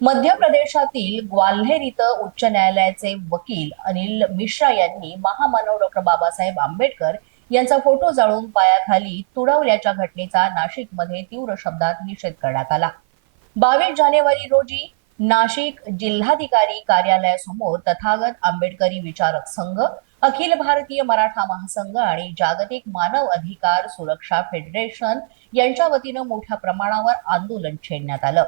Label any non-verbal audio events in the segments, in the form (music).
मध्य प्रदेशातील ग्वाल्हेर इथं उच्च न्यायालयाचे वकील अनिल मिश्रा यांनी महामानव डॉक्टर बाबासाहेब आंबेडकर यांचा फोटो जाळून पायाखाली तुडवल्याच्या घटनेचा नाशिकमध्ये तीव्र शब्दात निषेध करण्यात आला. बावीस जानेवारी रोजी नाशिक जिल्हाधिकारी कार्यालयासमोर तथागत आंबेडकरी विचारक संघ अखिल भारतीय मराठा महासंघ आणि जागतिक मानव अधिकार सुरक्षा फेडरेशन यांच्या वतीनं मोठ्या प्रमाणावर आंदोलन छेडण्यात आलं.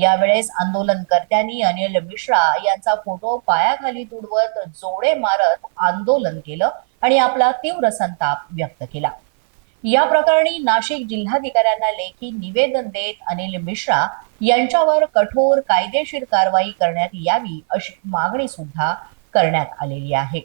यावेळेस आंदोलनकर्त्यांनी अनिल मिश्रा यांचा फोटो पायाखाली तुडवत जोडे मारत आंदोलन केलं आणि आपला तीव्र संताप व्यक्त केला. या प्रकरणी नाशिक जिल्हाधिकाऱ्यांना लेखी निवेदन देत अनिल मिश्रा यांच्यावर कठोर कायदेशीर कारवाई करण्यात यावी अशी मागणी सुद्धा करण्यात आलेली आहे.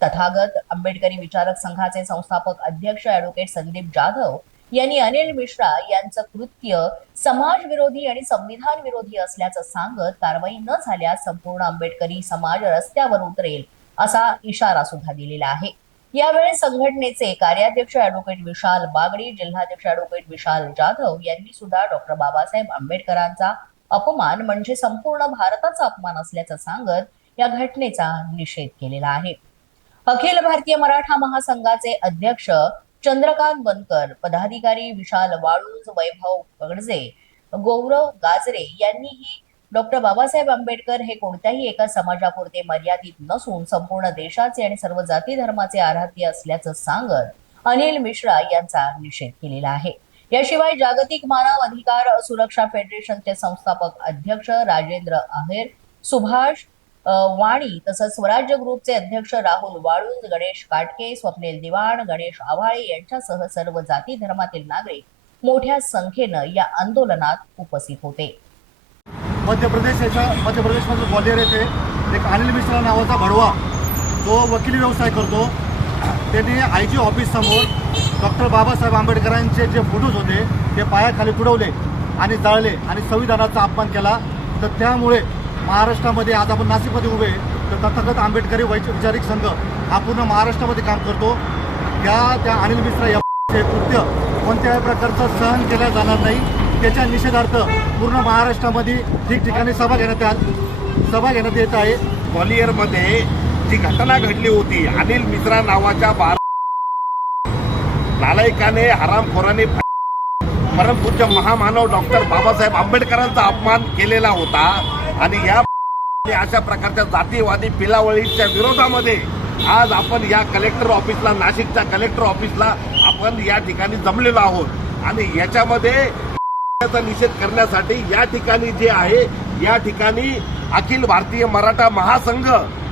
तथागत आंबेडकरी विचारक संघाचे संस्थापक अध्यक्ष ऍडव्होकेट संदीप जाधव यांनी अनिल मिश्रा यांचं कृत्य समाज विरोधी आणि संविधान विरोधी असल्याचं सांगत कारवाई न झाल्यास संपूर्ण आंबेडकरी समाज रस्त्यावर उतरेल असा इशारा सुद्धा दिलेला आहे. यावेळी संघटनेचे कार्याध्यक्ष अॅडव्होकेट विशाल बागडी जिल्हाध्यक्ष अॅडव्होकेट विशाल जाधव यांनी सुद्धा डॉक्टर बाबासाहेब आंबेडकरांचा अपमान म्हणजे संपूर्ण भारताचा अपमान असल्याचं सांगत या घटनेचा निषेध केलेला आहे. अखिल भारतीय मराठा महासंघाचे अध्यक्ष चंद्रकांत बनकर पदाधिकारी विशाल वाळूज वैभव गडजे गौरव गाजरे यांनीही डॉक्टर बाबासाहेब आंबेडकर हे कोणत्याही एका समाजापुरते मर्यादित नसून संपूर्ण देशाचे आणि सर्व जाती धर्माचे आराध्य असल्याचं सांगत अनिल मिश्रा यांचा निषेध केलेला आहे. याशिवाय जागतिक मानव अधिकार सुरक्षा फेडरेशनचे संस्थापक अध्यक्ष राजेंद्र आहेर सुभाष वाणी तसंच स्वराज्य ग्रुपचे अध्यक्ष राहुल वाळूज गणेश काटके स्वप्नील दिवाण गणेश आव्हाळे यांच्यासह सर्व जाती धर्मातील नागरिक मोठ्या संख्येनं या आंदोलनात उपस्थित होते. मध्य प्रदेश याच्या मध्य प्रदेशमधील ग्वालियर येथे एक अनिल मिश्रा नावाचा भडवा जो वकिली व्यवसाय करतो. त्यांनी आय जी ऑफिससमोर डॉक्टर बाबासाहेब आंबेडकरांचे जे फोटोज होते ते पायाखाली तुडवले आणि जाळले आणि संविधानाचा अपमान केला. तर त्यामुळे महाराष्ट्रामध्ये आज आपण नाशिकमध्ये उभे तर तथागत आंबेडकरी वैचारिक संघ हा पूर्ण महाराष्ट्रामध्ये काम करतो. त्या त्या अनिल मिश्रा या हे कृत्य कोणत्याही प्रकारचं सहन केल्या जाणार नाही. त्याच्या निषेधार्थ पूर्ण महाराष्ट्रामध्ये ठिकठिकाणी सभा घेण्यात येत सभा घेण्यात येत आहे. ग्वालियरमध्ये जी घटना घडली होती अनिल मिश्रा नावाच्या बार नालायकाने हरामखोराने परमपूज्य महामानव डॉक्टर बाबासाहेब आंबेडकरांचा अपमान केलेला होता. आणि या (laughs) अशा प्रकारच्या जातीवादी पिलावळीच्या विरोधामध्ये आज आपण या कलेक्टर ऑफिसला नाशिकच्या कलेक्टर ऑफिसला आपण या ठिकाणी जमलेलो आहोत. आणि याच्यामध्ये (laughs) याचा निषेध करण्यासाठी या ठिकाणी जे आहे या ठिकाणी अखिल भारतीय मराठा महासंघ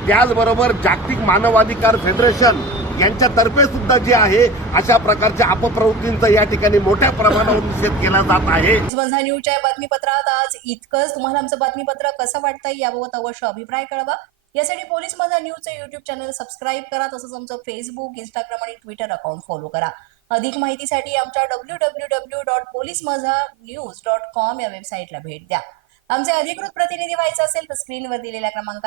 त्याचबरोबर जागतिक मानवाधिकार फेडरेशन यांच्यातर्फे सुद्धा जे आहे अशा प्रकारच्या अपप्रवृत्तींचा या ठिकाणी मोठ्या प्रमाणावर निषेध केला जात आहे. न्यूजच्या बातमीपत्रात आज इतकंच. तुम्हाला आमचं बातमीपत्र कसं वाटतंय याबाबत अवश्य अभिप्राय कळवा. यासाठी पोलीस माझा न्यूजचं युट्यूब चॅनल सबस्क्राईब करा तसंच आमचं फेसबुक इंस्टाग्राम आणि ट्विटर अकाउंट फॉलो करा. अधिक माहितीसाठी आमच्या W W W dot police Majha news dot com या वेबसाईटला भेट द्या. आमचे अधिकृत प्रतिनिधी व्हायचं असेल तर स्क्रीनवर दिलेल्या क्रमांकात